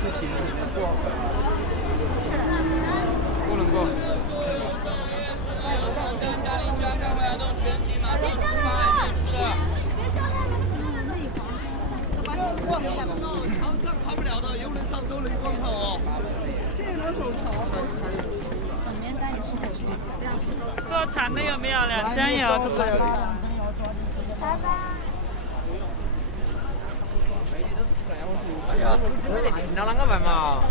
自己做，不能够。家里居然看回来都全局马上出发，别吃了。桥上跑不了的，游轮上都能光靠哦。这能走桥？坐船的有没有？2张有，这个。拜拜。哎呀，你拿啷个办嘛？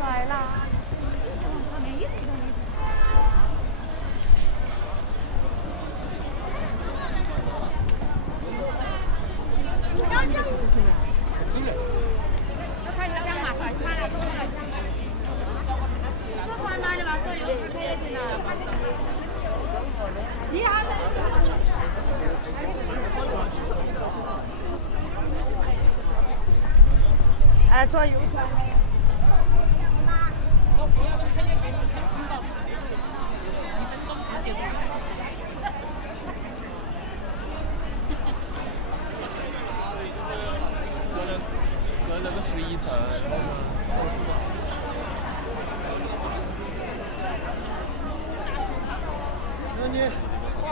来啦！坐船买的嘛，坐游船可以进来。哎，坐游船。隔了个11层，那你挂。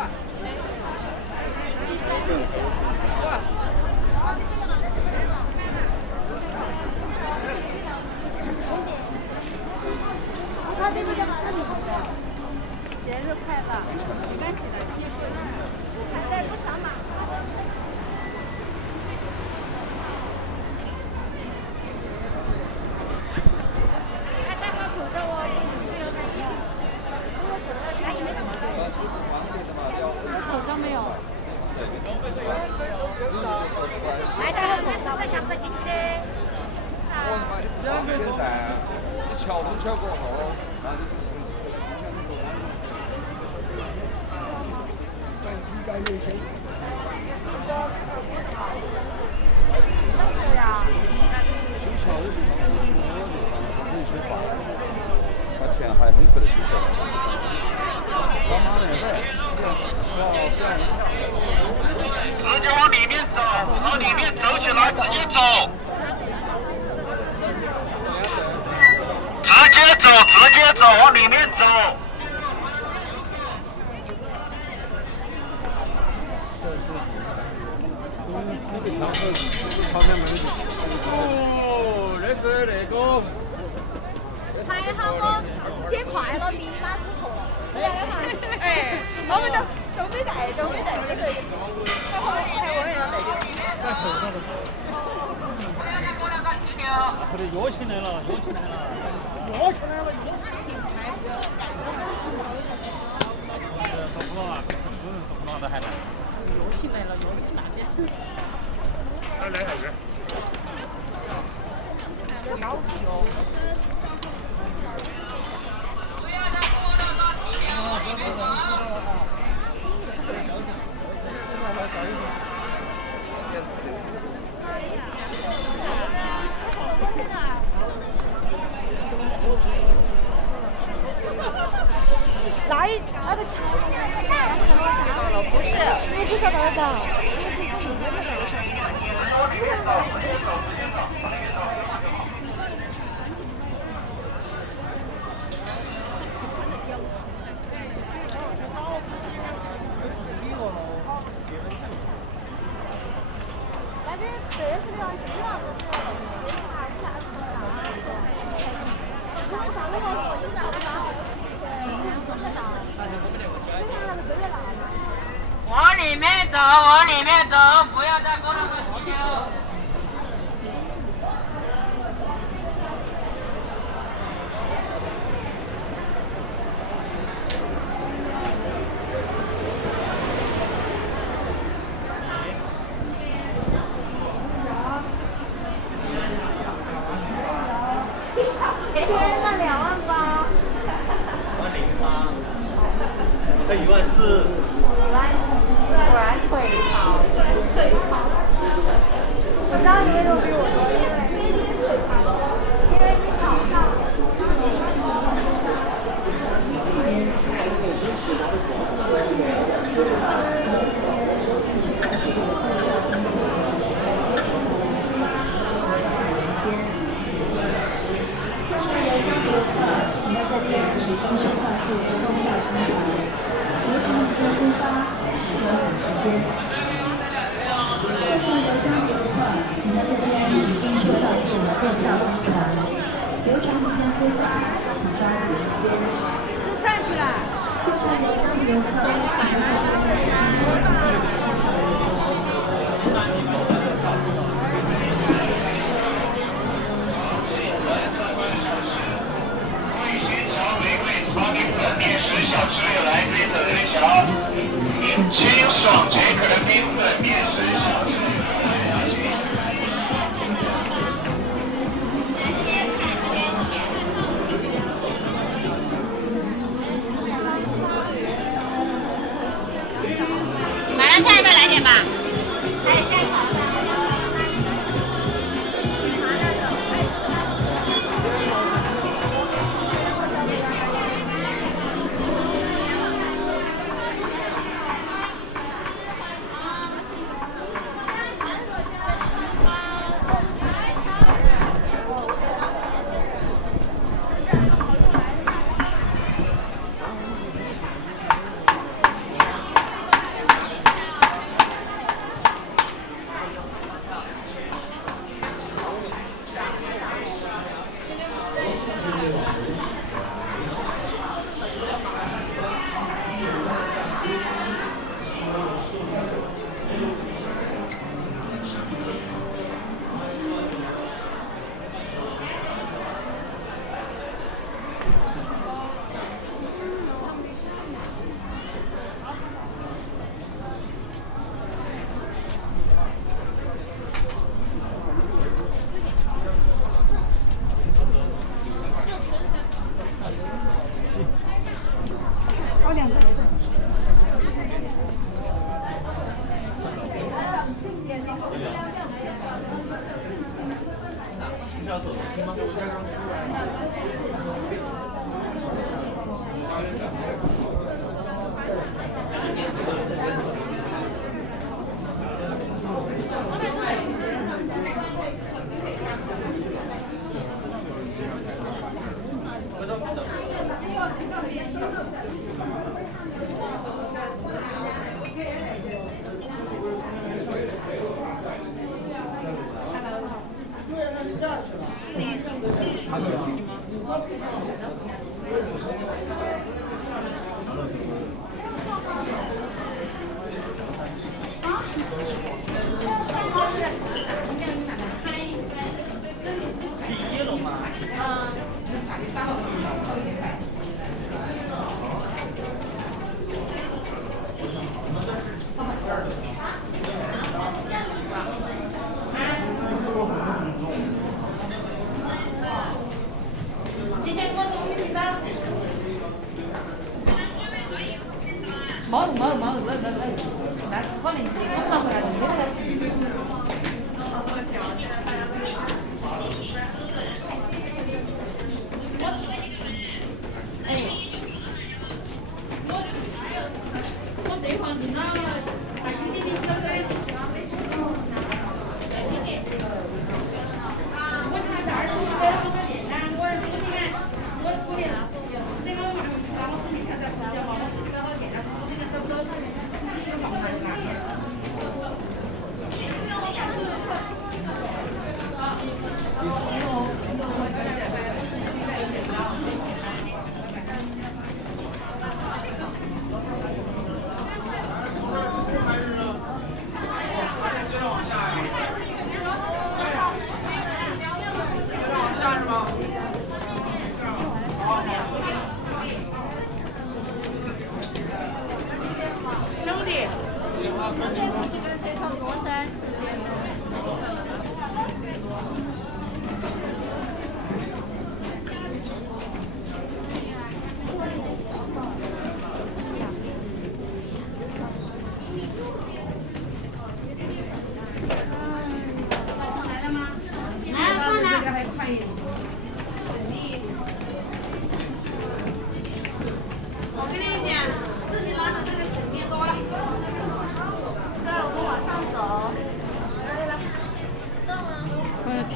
节日快乐！赶紧的，还在不扫码。还戴好口罩哦，口罩没有。来戴好口罩，不想不进去。两边噻，你瞧都瞧过后，应该有些。对呀。修桥的地方是修的地方，有一些大，它填海很快的修起来。干嘛呢？直接往里面走，朝里面走起来，直接走。直接走，往里面走。哦，那是那个。还好我接快了，密码输错了。哎，我们都没带这个。还问人家带的。他的约起来了。说不了啊，比成都人说不了都还难。约起来了啥的？来啥子？高级哦。那个桥不是，我不晓得的。但是这是的，知道不是？往里面走，往里面走，不要再过那个急流。天呐，28000。才14000。果然腿好。10小时来自于泽瑞桥，清爽解渴的冰粉面10小时。马上下一份来点吧。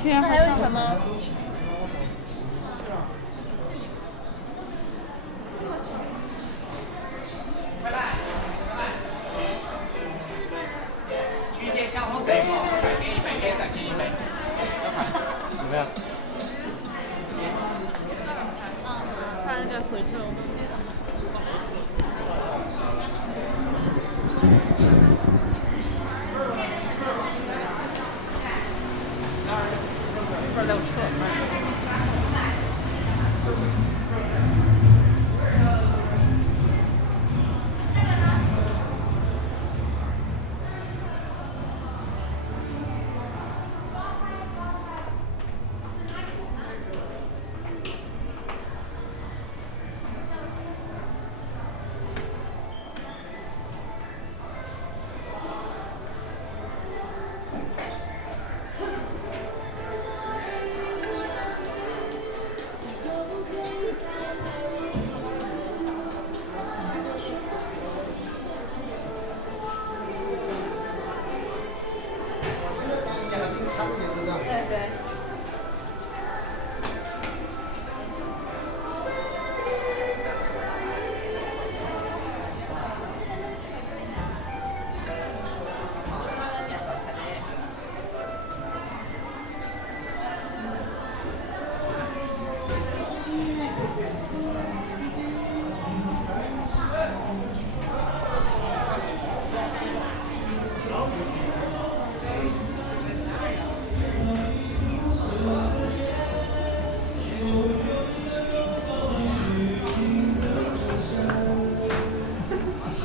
这还有一层吗？区间相同水果，再给100元，再给100。怎么样？他那个回去了。一会儿再撤。对对。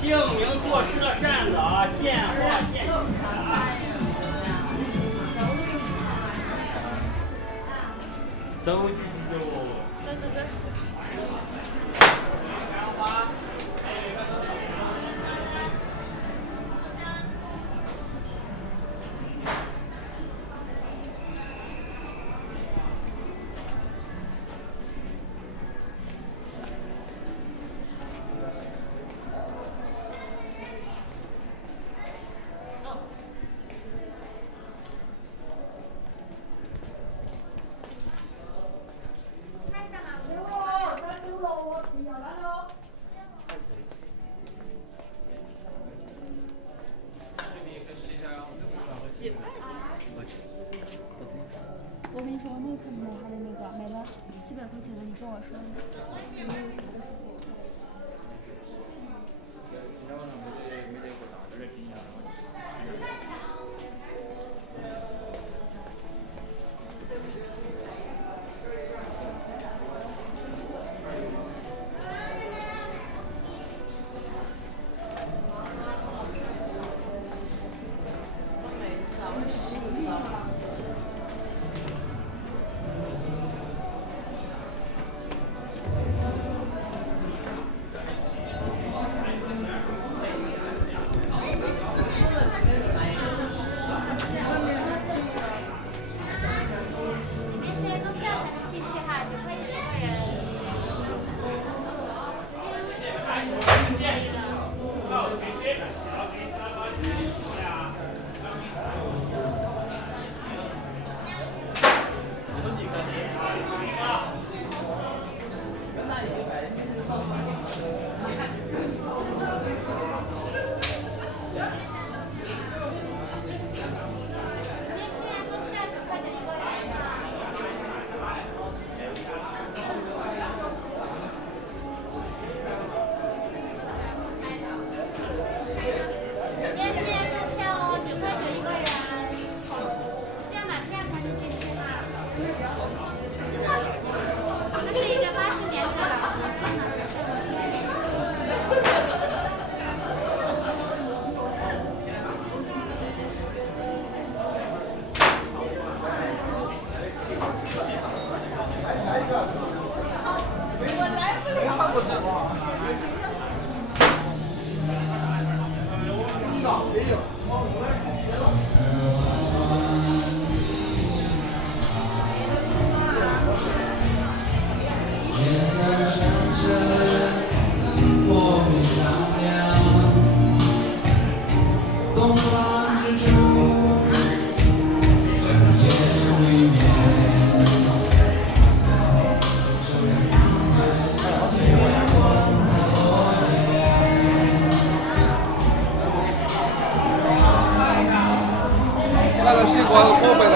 姓名做事的扇子啊，现画现取啊。走进去喽。走。我跟你说，那次没他的那个买了700块钱的，你跟我说。东方之珠，整夜未眠。看到西瓜是河北的。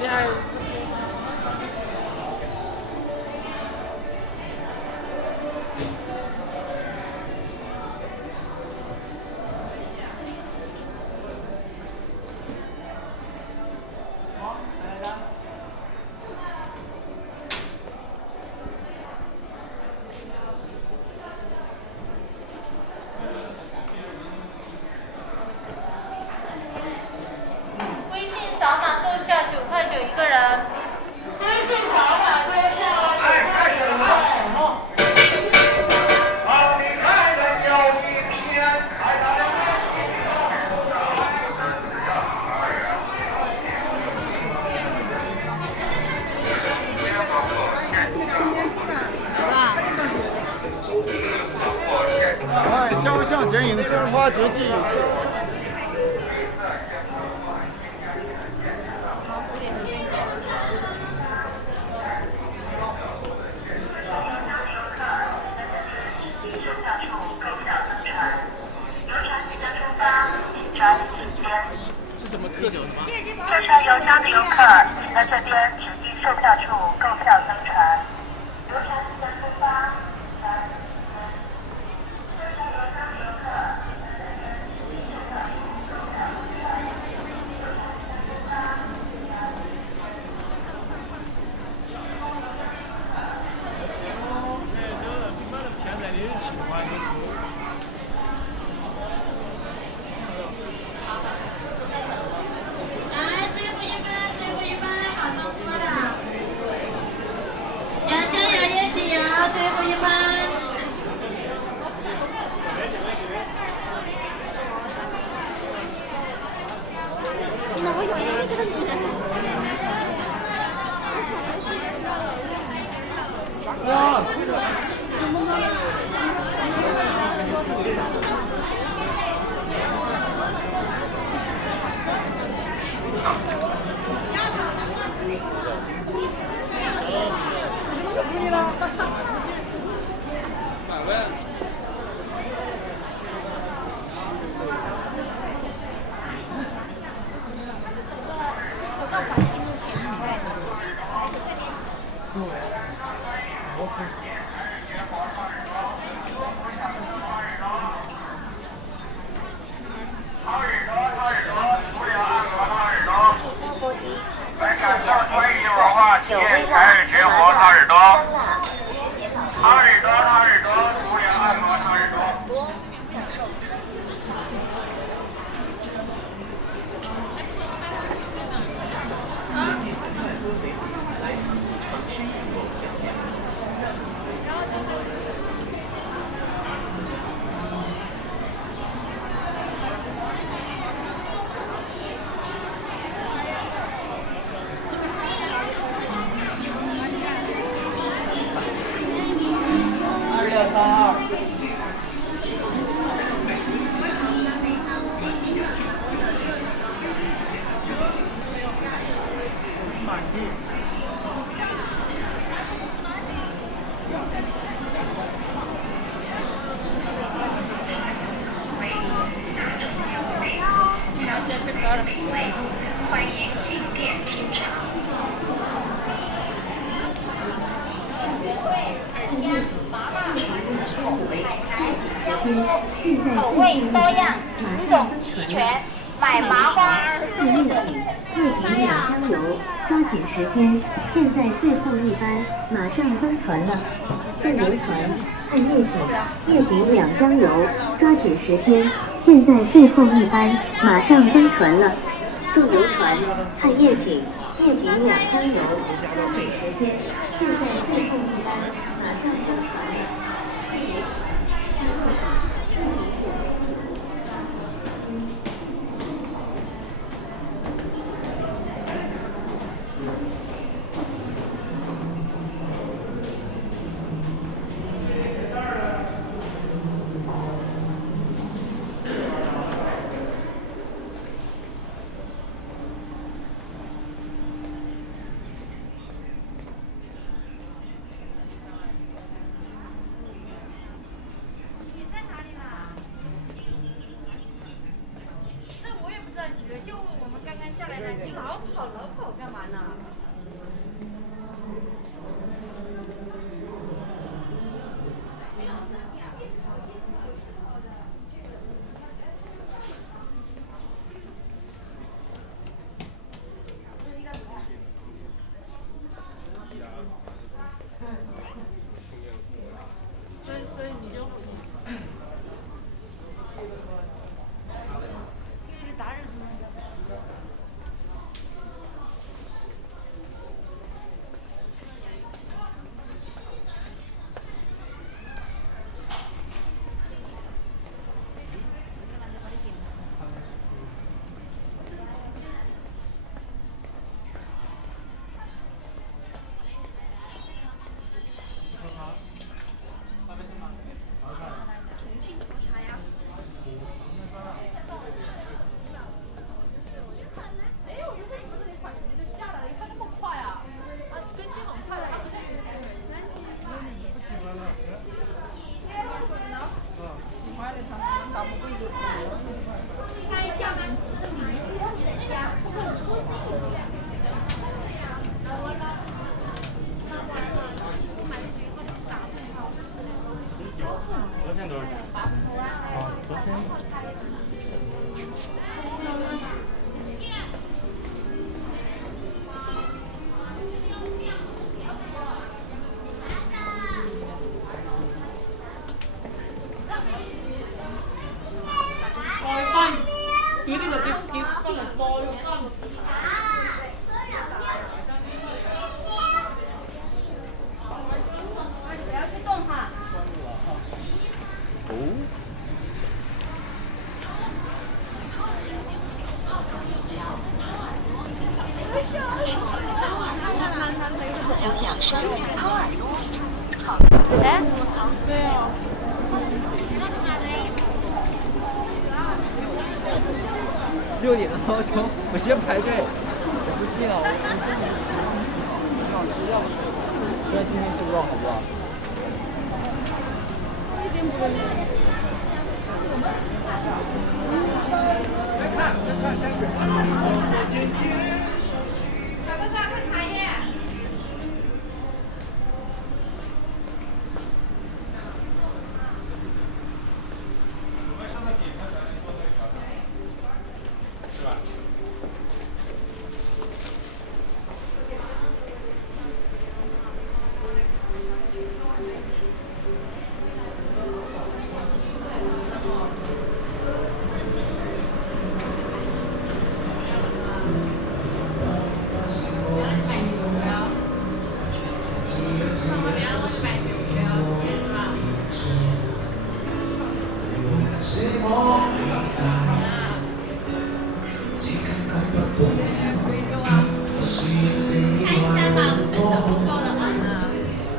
你还。微信扫码购票9块9一个人。微信扫码购票9块9一个人。好，你看的有一篇，看到了吗？哎，肖像剪影，中华绝技。是什么特酒的吗？车上有家的游客，请在这边指定售票处购票登船。游船即将出发。欢迎进店品尝。口味多样，品种齐全，买麻花。叶顶两江油，抓紧时间，现在最后一班，马上登船了。渡游船，看夜景，叶顶两江油，抓紧时间，现在最后一班，马上登船了。渡游船，看夜景，叶顶两江油，抓紧时间，现在最后一班，马上登船了。下来了，你老跑干嘛呢？所以你就大日子吗？重庆喝茶呀。哎，我就为什么这里款你就下来了？你看那么快啊！啊，更新很快的，它不像有些3星。不喜欢了。喜欢的，咱们不一样。看一下名字，家不可能出新。那完了，其实我买的这个是大份套。昨天多少钱？啊，昨天。佢呢個碟放嚟播咗翻。不要去动哈。足疗养生掏耳朵。哎，对啊。6点的要求，我先排队，我不信了，我想吃药。虽然今天吃不到，好不好？小哥哥看茶叶。是吧？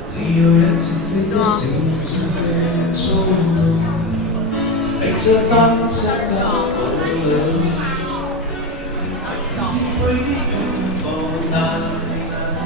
只有人真正的心就会冲动，陪着当下的快乐，因为你拥抱那里那时。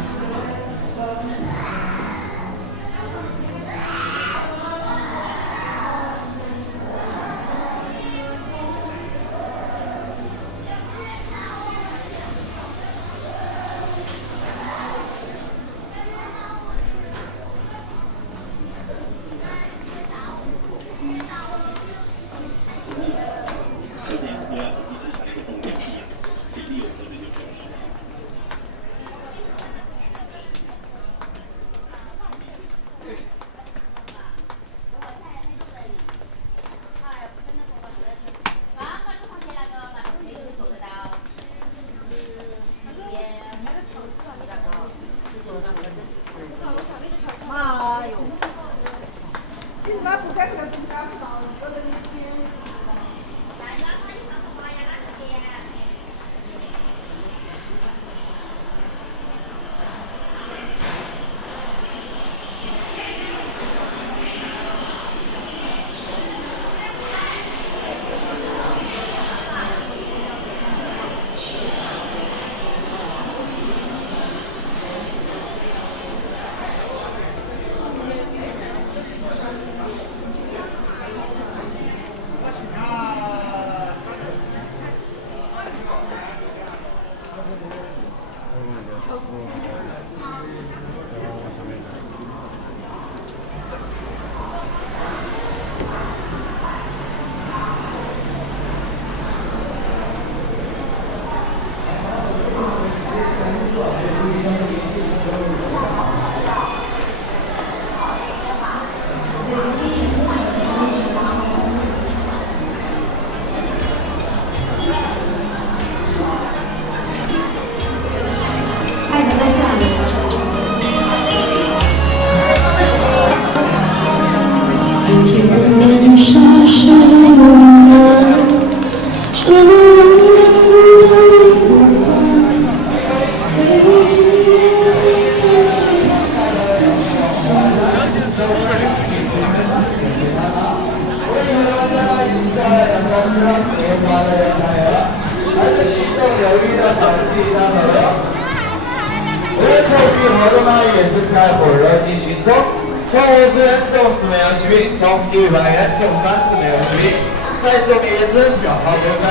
妈哟！记得年少时的我们，说的永远不会忘。对不起。还是心动犹豫的团体上手了。为了投币活动呢，也正在火热进行中。从50元送10枚游戏币，从100元送30枚游戏币，再送椰子小号牛仔，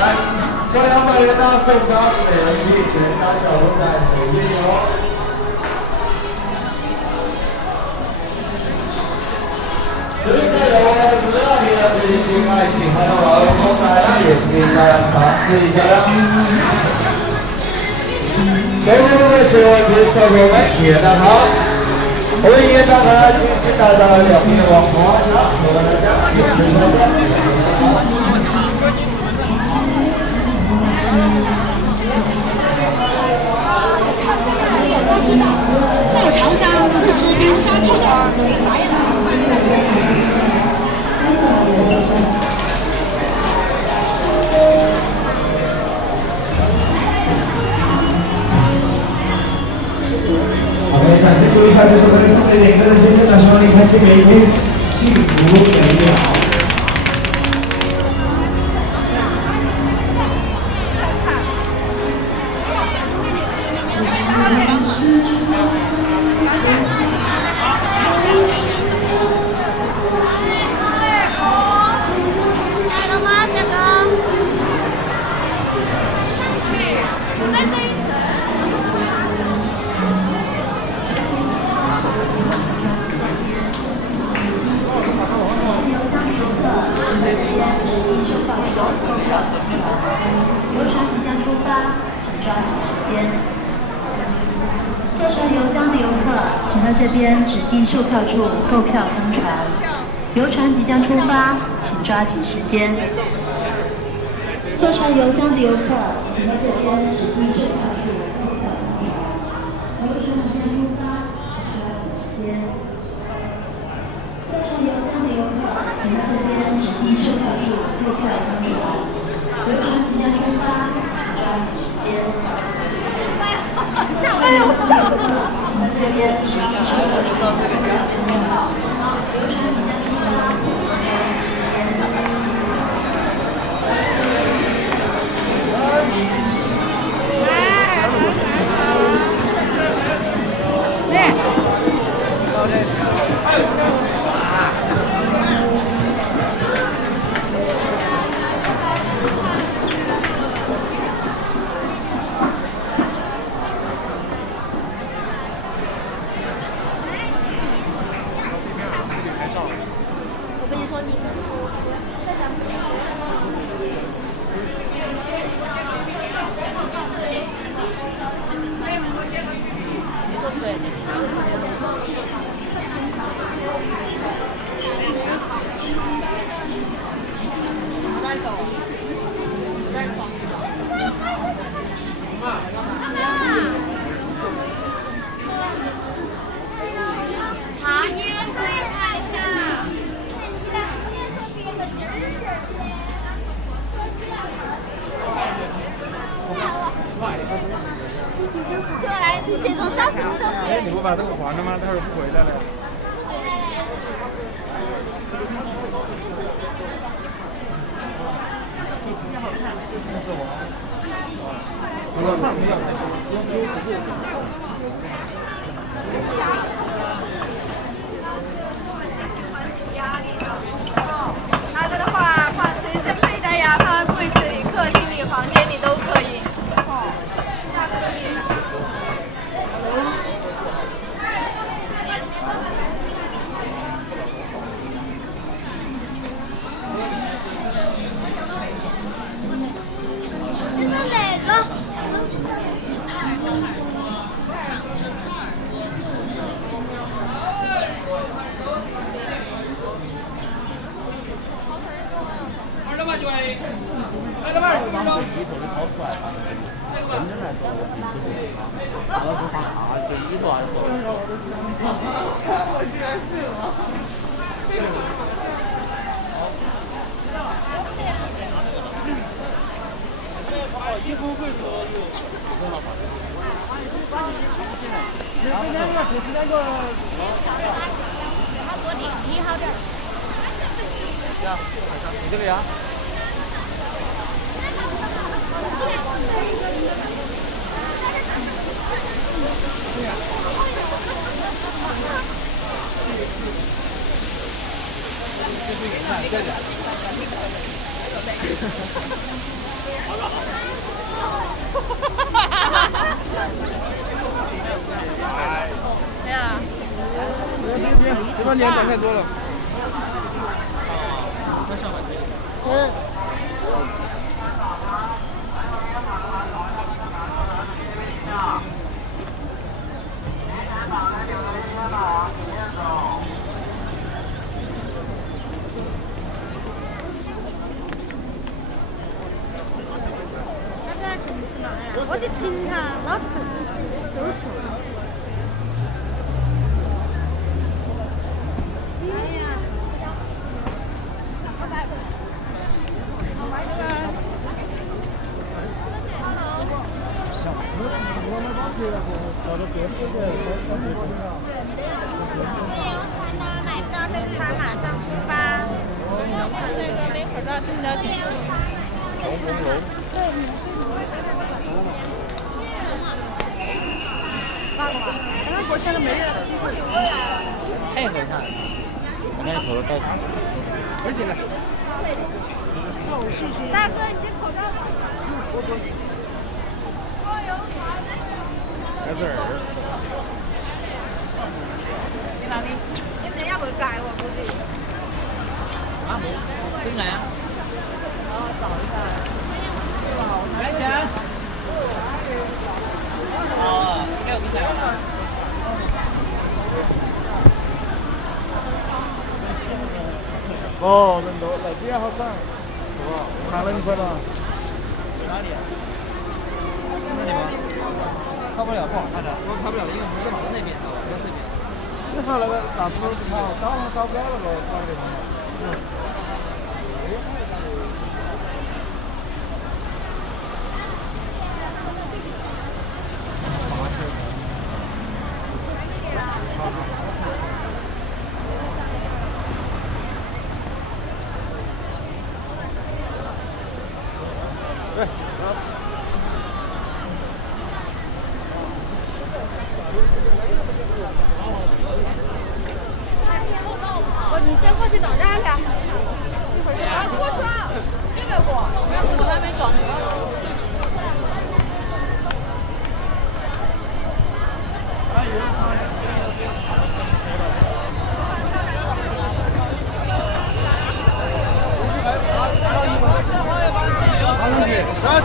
从200元呢送80枚游戏币，全场小鹿仔随便有。这个有我们12年的真心爱情，还有老公奶奶也是给大家尝试一下的。所有的希望对小朋友们也的好。我们也大家轻轻带到两边往花场，我们大家有请大家。到长沙不吃长沙猪的。OK， 掌声鼓励一下这首歌的3位点歌的先生，希望你开心每一天，幸福美好。游船即将出发，请抓紧时间。坐船游江的游客，请到这边指定售票处购票登船。游船即将出发，请抓紧时间。坐船游江的游客，请到这边指定售票处购票登船。游船即将出发，请抓紧时间。坐船游江的游客，请到这边指定售票处购票登船。游船即将出发，请抓紧时间。哎呦，吓死了！请到这边指定售票处购票登船。游船即将出发，请抓紧时间。我跟你说，你在咱们你做对。再走，再走。茶叶可以看一下。对，这种小事情都哎，你不把这个还了吗？待会儿不回来了。那个的话，放随身佩戴呀，放柜子里、客厅里、房间里都可以。哦，那可以。一头就掏出来了。真正来说，我必须得拿到厨房啊，这一头还是多。我居然信了。一不会说有多少吧？多点1号店。这样，你这个呀？这里。对啊。这帮脸长太多了。我去亲他，老子走球。买上登船，马上出发。这个那会儿的听得见。红红楼。因为过去都没人。配合一下，我那头到。而且呢。大哥，你先口罩吧。没事儿。你哪里？你这要不改我估计。啊？真的呀？找一下。来钱。哦，没有跟改吗？哦，人多，来这边好爽，是吧？看冷快了。哪里？那里吗？拍不了，不好看的。我拍不了，因为不是马路那边，我在这边。你看那个大车子跑，找不了那个跑的地方了。你先过去等着一下，一会儿就过去啊，别过，我还没转。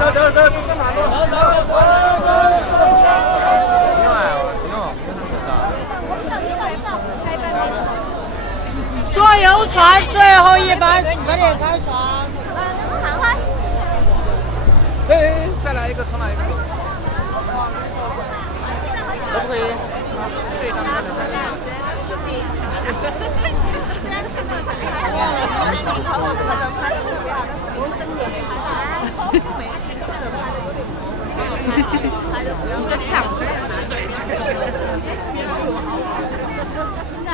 走，走个马路。坐游船最后一班10点开船。喊话。哎，再来一个，重来一个。可不可以？对，他们。你这抢着现在。